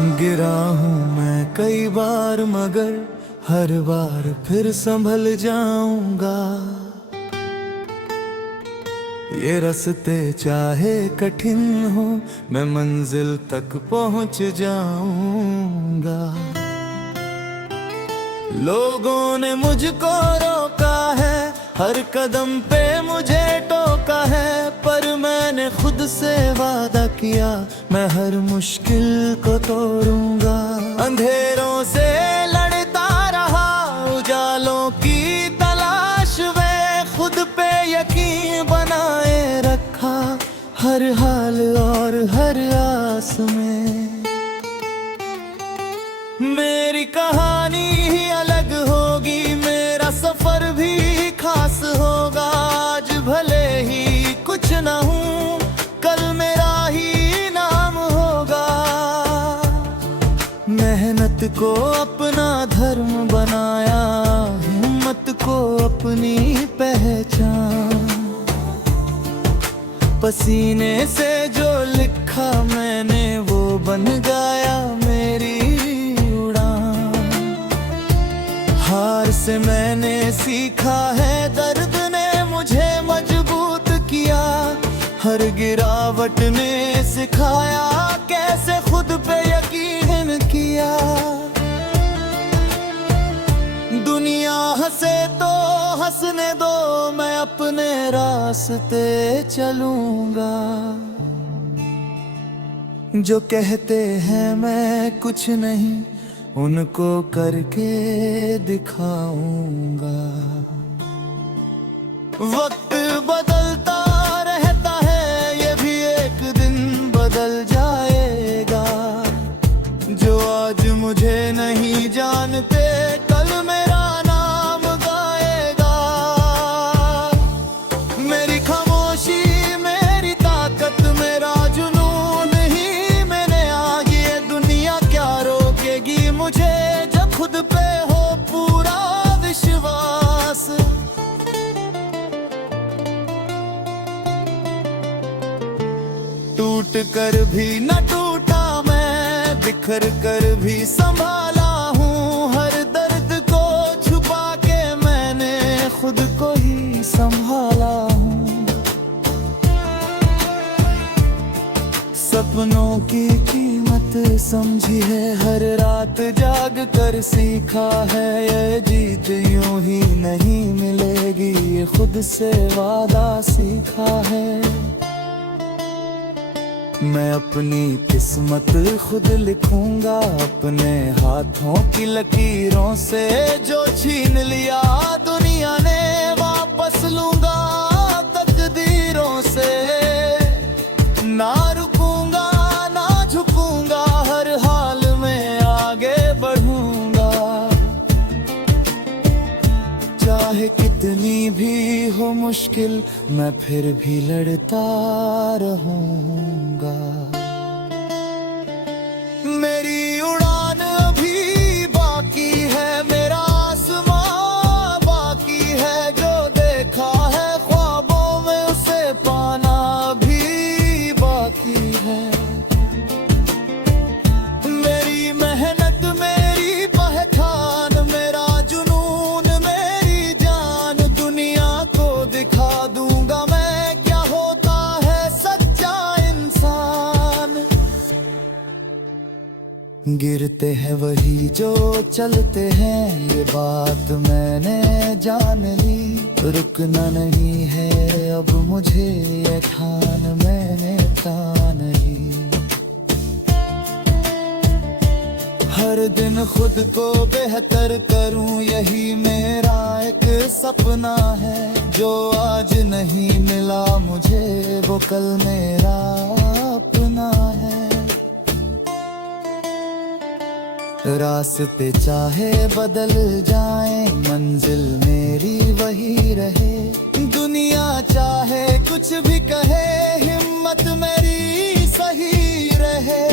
गिरा हूँ मैं कई बार मगर हर बार फिर संभल जाऊंगा। ये रास्ते चाहे कठिन हो मैं मंजिल तक पहुंच जाऊंगा। लोगों ने मुझको रोका है, हर कदम पे मुझे टोका है, पर मैंने खुद से वादा किया मैं हर मुश्किल को तोड़ूंगा। अंधेरों से लड़ता रहा, उजालों की तलाश में खुद पे यकीन बनाए रखा, हर हाल और हर आस में। मेरी कहानी ही अलग होगी, मेरा सफर भी खास होगा। आज भले ही कुछ ना हूँ, कल मेरा ही नाम होगा। मेहनत को अपना धर्म बनाया, हिम्मत को अपनी पहचान। पसीने से जो लिखा मैंने वो बन गया मेरी उड़ान। हार से मैंने सीखा है, दर्द ने मुझे मजबूत किया। हर गिरावट ने सिखाया कैसे खुद पे यकीन किया। दुनिया हंसे तो हंसने दो, मैं अपने रास्ते चलूंगा। जो कहते हैं मैं कुछ नहीं, उनको करके दिखाऊंगा। वक्त बदलता रहता है, ये भी एक दिन बदल जाएगा। जो आज मुझे नहीं जानते कल मेरा नाम गाएगा। मेरी खामोशी मेरी ताकत, मेरा जुनून ही मैंने आगे। ये दुनिया क्या रोकेगी मुझे जब खुद पे हो पूरा विश्वास। टूट कर भी न टूटा मैं, बिखर कर भी संभाला हूँ। हर दर्द को छुपा के मैंने खुद को ही संभाला हूँ। सपनों की कीमत समझी है, हर रात जाग कर सीखा है। ये जीत यूं ही नहीं मिलेगी, ये खुद से वादा सीखा है। मैं अपनी किस्मत खुद लिखूंगा, अपने हाथों की लकीरों से जो छीन लिया दुनिया ने वापस लूंगा। तकदीरों से ना रुकूंगा ना झुकूंगा, हर हाल में आगे बढ़ूंगा। चाहे कितनी भी हो मुश्किल, मैं फिर भी लड़ता रहूंगा। मेरी उड़ान अभी बाकी है, मेरा आसमां बाकी है। जो देखा है ख्वाबों में उसे पाना भी बाकी है। मेरी मेहनत मेरी पहचान, मेरा जुनून मेरी जान। दुनिया को दिखा दूंगा मैं क्या होता है सच्चा इंसान। गिरते हैं वही जो चलते हैं, ये बात मैंने जान ली। रुकना नहीं है अब मुझे, ये ठान मैंने ठान ली। हर दिन खुद को बेहतर करूं, यही मेरा एक सपना है। जो आज नहीं मिला मुझे वो कल मेरा अपना है। रास्ते चाहे बदल जाए, मंजिल मेरी वही रहे। दुनिया चाहे कुछ भी कहे, हिम्मत मेरी सही रहे।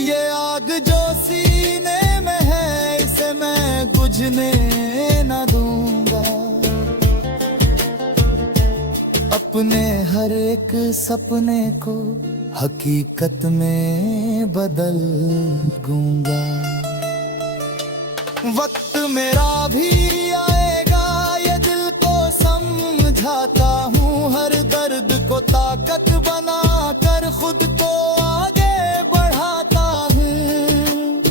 ये आग जो सीने में है, इसे मैं बुझने न दूंगा। अपने हर एक सपने को हकीकत में बदल दूंगा। वक्त मेरा भी आएगा, ये दिल को समझाता हूँ। हर दर्द को ताकत बना कर खुद को आगे बढ़ाता हूँ।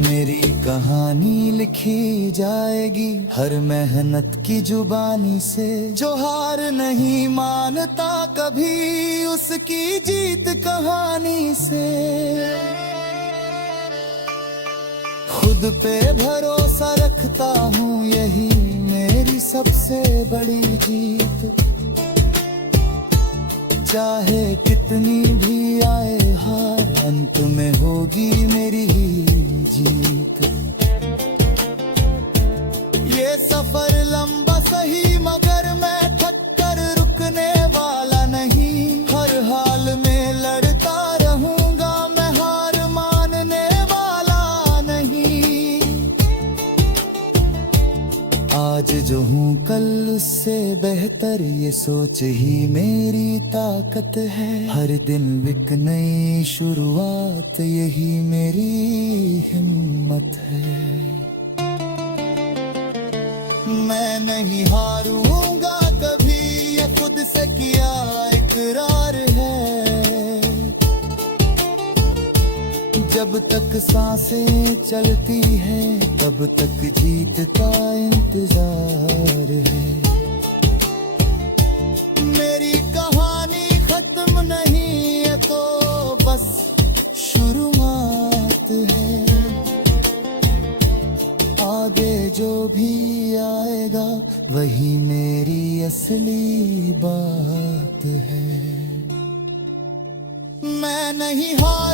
मेरी कहानी लिखी जाएगी हर मेहनत की जुबानी से। जो हार नहीं मानता कभी, उसकी जीत कहानी से। खुद पे भरोसा रखता हूँ, यही मेरी सबसे बड़ी जीत। चाहे कितनी भी आए हार, अंत में होगी मेरी ही जीत। ये सफर लंबा सही, मगर मैं थक कर रुकने वाला नहीं। हर हाल में लड़ता रहूंगा, मैं हार मानने वाला नहीं। आज जो हूँ कल उससे बेहतर, ये सोच ही मेरी ताकत है। हर दिन एक नई शुरुआत, यही मेरी हिम्मत है। मैं नहीं हारूंगा कभी, ये खुद से किया इकरार है। जब तक सांसें चलती हैं, तब तक जीत का इंतजार है। मेरी कहानी खत्म नहीं है, तो बस शुरुआत है। आगे जो भी आएगा, वही मेरी असली बात है। मैं नहीं हार